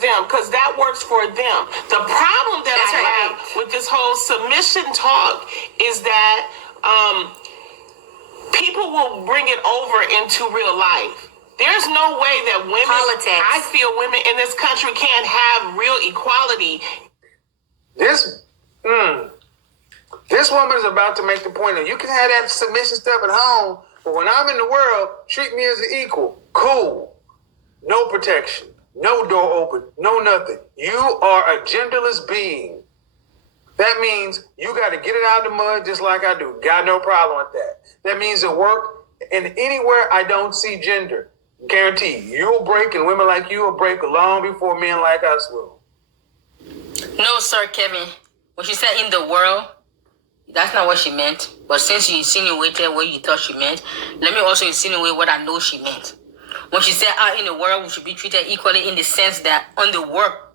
them because that works for them. The problem that I have with this whole submission talk is that people will bring it over into real life. There's no way that women, politics. I feel women in this country can't have real equality. This woman is about to make the point that you can have that submission stuff at home, but when I'm in the world, treat me as an equal. Cool. No protection. No door open. No nothing. You are a genderless being. That means you got to get it out of the mud just like I do. Got no problem with that. That means at work and anywhere I don't see gender. Guarantee you'll break and women like you will break long before men like us will. No, sir, Kevin. When she said in the world, that's not what she meant. But since you insinuated what you thought she meant, let me also insinuate what I know she meant. When she said out in the world, we should be treated equally in the sense that on the work,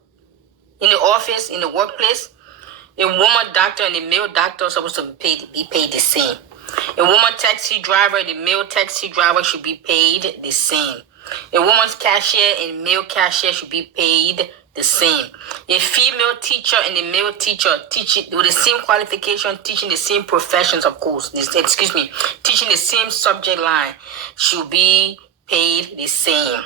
in the office, in the workplace, a woman doctor and a male doctor are supposed to be paid the same. A woman taxi driver and a male taxi driver should be paid the same. A woman's cashier and male cashier should be paid the same. A female teacher and a male teacher teaching with the same qualification, teaching the same professions, of course, teaching the same subject line should be paid the same.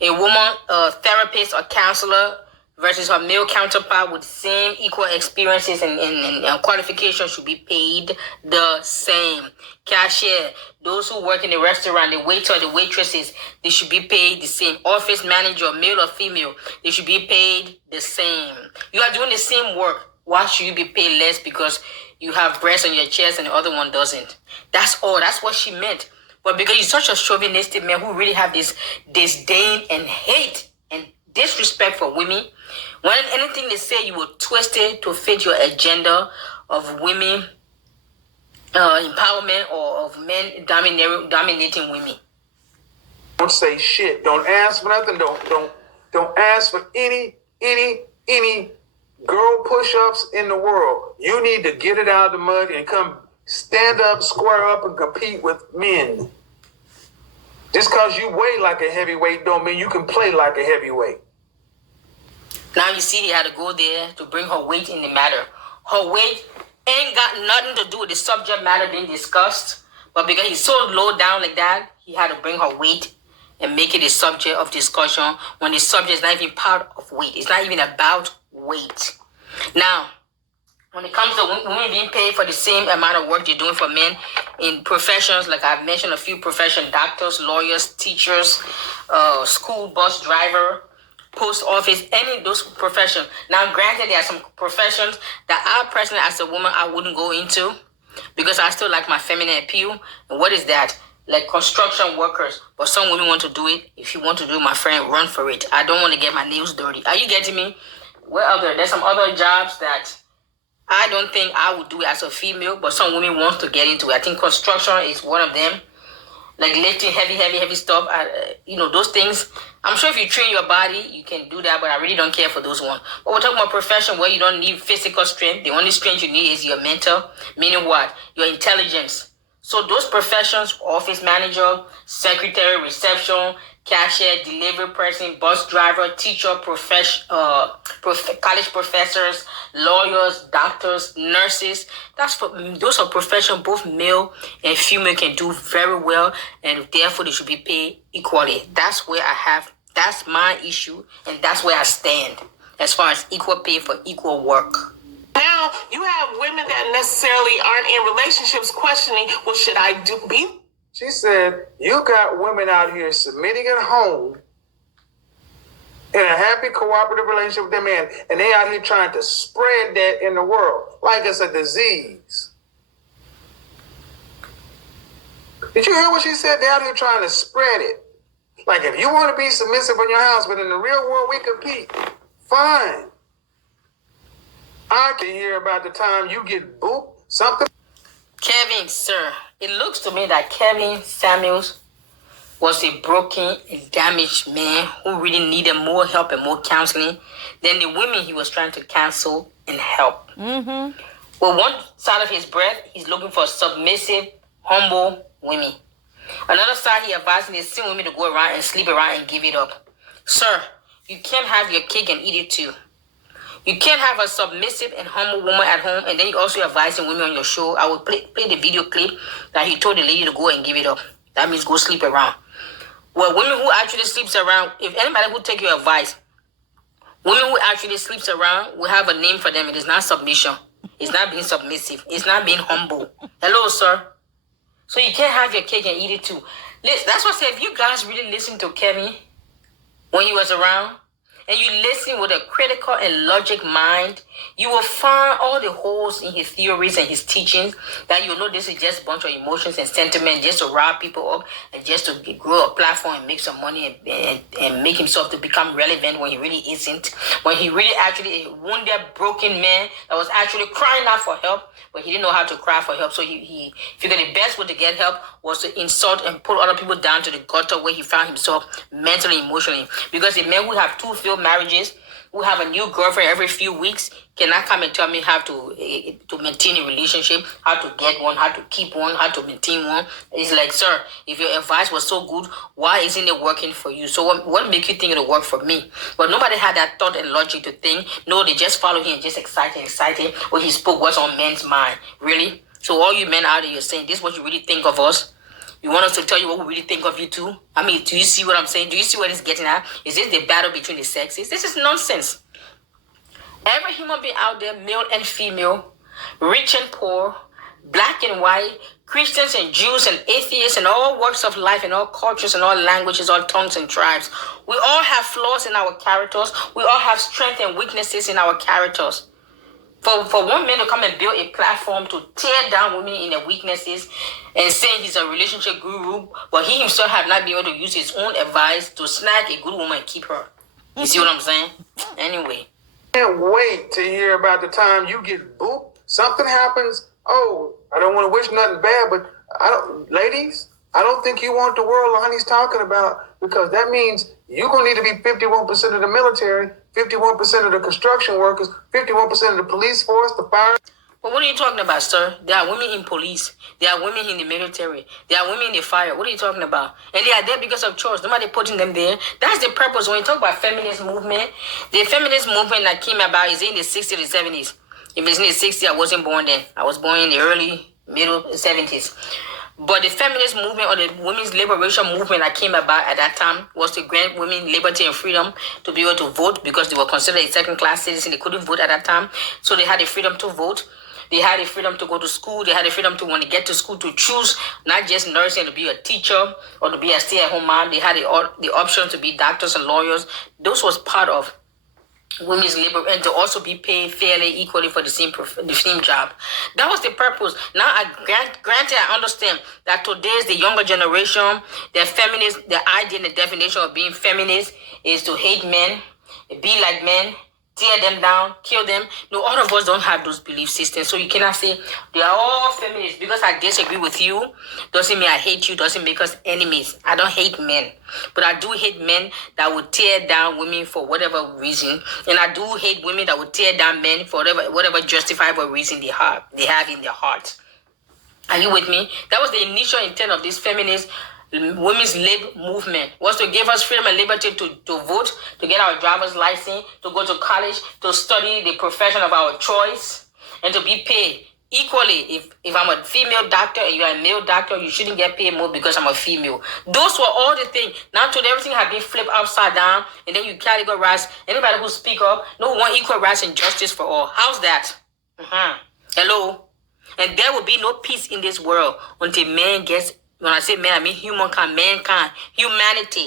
A woman, therapist or counselor versus her male counterpart with the same equal experiences and qualifications should be paid the same. Cashier, those who work in the restaurant, the waiter, the waitresses, they should be paid the same. Office manager, male or female, they should be paid the same. You are doing the same work. Why should you be paid less because you have breasts on your chest and the other one doesn't? That's all. That's what she meant. But because you're such a chauvinistic man who really have this disdain and hate and disrespect for women, when anything they say, you will twist it to fit your agenda of women empowerment or of men dominating women. Don't say shit. Don't ask for nothing. Don't ask for any girl push-ups in the world. You need to get it out of the mud and come stand up, square up, and compete with men. Just because you weigh like a heavyweight don't mean you can play like a heavyweight. Now you see he had to go there to bring her weight in the matter. Her weight ain't got nothing to do with the subject matter being discussed. But because he's so low down like that, he had to bring her weight and make it a subject of discussion when the subject is not even part of weight. It's not even about weight. Now, when it comes to women being paid for the same amount of work they're doing for men in professions, like I've mentioned a few professions, doctors, lawyers, teachers, school bus driver, post office, any of those professions. Now, granted, there are some professions that I personally, as a woman, I wouldn't go into because I still like my feminine appeal. And what is that? Like construction workers. But some women want to do it. If you want to do it, my friend, run for it. I don't want to get my nails dirty. Are you getting me? Well, there's some other jobs that I don't think I would do it as a female, but some women want to get into it. I think construction is one of them. Like lifting heavy stuff. Those things. I'm sure if you train your body, you can do that, but I really don't care for those ones. But we're talking about profession where you don't need physical strength. The only strength you need is your mental, meaning what? Your intelligence. So those professions, office manager, secretary, reception, cashier, delivery person, bus driver, teacher, college professors, lawyers, doctors, nurses. Those are professions both male and female can do very well, and therefore they should be paid equally. That's my issue, and that's where I stand as far as equal pay for equal work. Now you have women that necessarily aren't in relationships questioning, well, should I be? She said, you got women out here submitting at home in a happy, cooperative relationship with their man, and they out here trying to spread that in the world like it's a disease. Did you hear what she said? They're out here trying to spread it. Like, if you want to be submissive in your house, but in the real world we compete, fine. I can hear about the time you get booped, something. Kevin, sir, it looks to me that Kevin Samuels was a broken and damaged man who really needed more help and more counseling than the women he was trying to counsel and help. Mm-hmm. With one side of his breath, he's looking for submissive, humble women. Another side, he advising his single women to go around and sleep around and give it up. Sir, You can't have your cake and eat it too. You can't have a submissive and humble woman at home, and then you also advising women on your show. I will play the video clip that he told the lady to go and give it up. That means go sleep around. Well, women who actually sleeps around, if anybody who take your advice, women who actually sleeps around will have a name for them. It is not submission. It's not being submissive. It's not being humble. Hello, sir. So you can't have your cake and eat it too. Listen, that's what I said. If you guys really listen to Kevin when he was around, and you listen with a critical and logic mind, you will find all the holes in his theories and his teachings that you know this is just a bunch of emotions and sentiment just to rile people up and just to grow a platform and make some money and make himself to become relevant when he really isn't. When he really actually a wounded, broken man that was actually crying out for help, but he didn't know how to cry for help. So he figured the best way to get help was to insult and put other people down to the gutter where he found himself mentally, emotionally. Because a man who have two failed marriages, who have a new girlfriend every few weeks, cannot come and tell me how to maintain a relationship, how to get one, how to keep one, how to maintain one. It's like, sir, if your advice was so good, why isn't it working for you? So what make you think it'll work for me? But nobody had that thought and logic to think. No, they just follow him, just excited. What he spoke was on men's mind. Really? So all you men out there, you're saying this is what you really think of us? You want us to tell you what we really think of you too? I mean, do you see what I'm saying? Do you see what it's getting at? Is this the battle between the sexes? This is nonsense. Every human being out there, male and female, rich and poor, black and white, Christians and Jews and atheists and all walks of life and all cultures and all languages, all tongues and tribes. We all have flaws in our characters. We all have strengths and weaknesses in our characters. For one man to come and build a platform to tear down women in their weaknesses and saying he's a relationship guru, but he himself have not been able to use his own advice to snag a good woman and keep her. You see what I'm saying? Anyway. Can't wait to hear about the time you get booped. Something happens. Oh, I don't want to wish nothing bad, but ladies, I don't think you want the world Lonnie's talking about, because that means you're going to need to be 51% of the military, 51% of the construction workers, 51% of the police force, the fire. But what are you talking about, sir? There are women in police. There are women in the military. There are women in the fire. What are you talking about? And they are there because of choice. Nobody putting them there. That's the purpose. When you talk about feminist movement, the feminist movement that came about is in the 60s and 70s. If it's in the 60s, I wasn't born then. I was born in the early, middle 70s. But the feminist movement or the women's liberation movement that came about at that time was to grant women liberty and freedom to be able to vote, because they were considered a second-class citizen. They couldn't vote at that time. So they had the freedom to vote. They had the freedom to go to school. They had the freedom to, when they get to school, to choose not just nursing, to be a teacher or to be a stay-at-home mom. They had the option to be doctors and lawyers. Those was part of women's labor, and to also be paid fairly, equally for the same job. That was the purpose. Now, granted, I understand that today's the younger generation, they're feminist. The idea and the definition of being feminist is to hate men, be like men, tear them down, kill them. No, all of us don't have those belief systems. So you cannot say they are all feminists. Because I disagree with you doesn't mean I hate you, doesn't make us enemies. I don't hate men. But I do hate men that would tear down women for whatever reason. And I do hate women that would tear down men for whatever justifiable reason they have in their hearts. Are you with me? That was the initial intent of this feminist women's labor movement, was to give us freedom and liberty to vote, to get our driver's license, to go to college, to study the profession of our choice, and to be paid equally. If I'm a female doctor and you're a male doctor, you shouldn't get paid more because I'm a female. Those were all the things. Now today everything has been flipped upside down, and then you categorize anybody who speak up. No one equal rights and justice for all. How's that? Hello? And there will be no peace in this world until man gets, when I say man, I mean mankind, humanity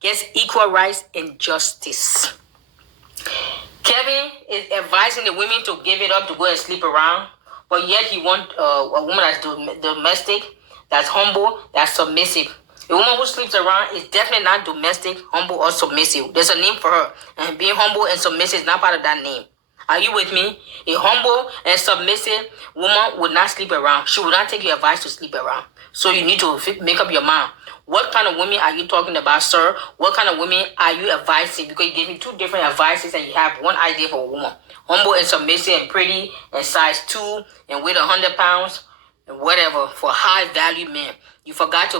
gets equal rights and justice. Kevin is advising the women to give it up, to go and sleep around, but yet he wants a woman that's domestic, that's humble, that's submissive. A woman who sleeps around is definitely not domestic, humble, or submissive. There's a name for her, and being humble and submissive is not part of that name. Are you with me? A humble and submissive woman would not sleep around. She would not take your advice to sleep around. So you need to make up your mind. What kind of women are you talking about, sir? What kind of women are you advising? Because you gave me two different advices and you have one idea for a woman. Humble and submissive and pretty and size 2 and weight 100 pounds and whatever for high value men. You forgot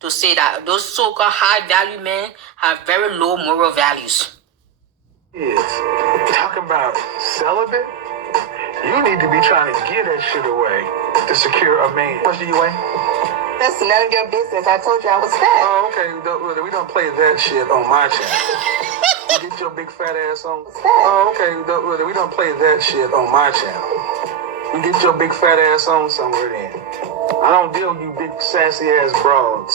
to say that those so-called high-value men have very low moral values. Talking about celibate? You need to be trying to give that shit away to secure a man. What do you weigh? That's none of your business. I told you I was fat. Oh, okay. We don't play that shit on my channel. You get your big fat ass on. Oh, okay. We don't play that shit on my channel. You get your big fat ass on somewhere then. I don't deal with you big sassy ass broads.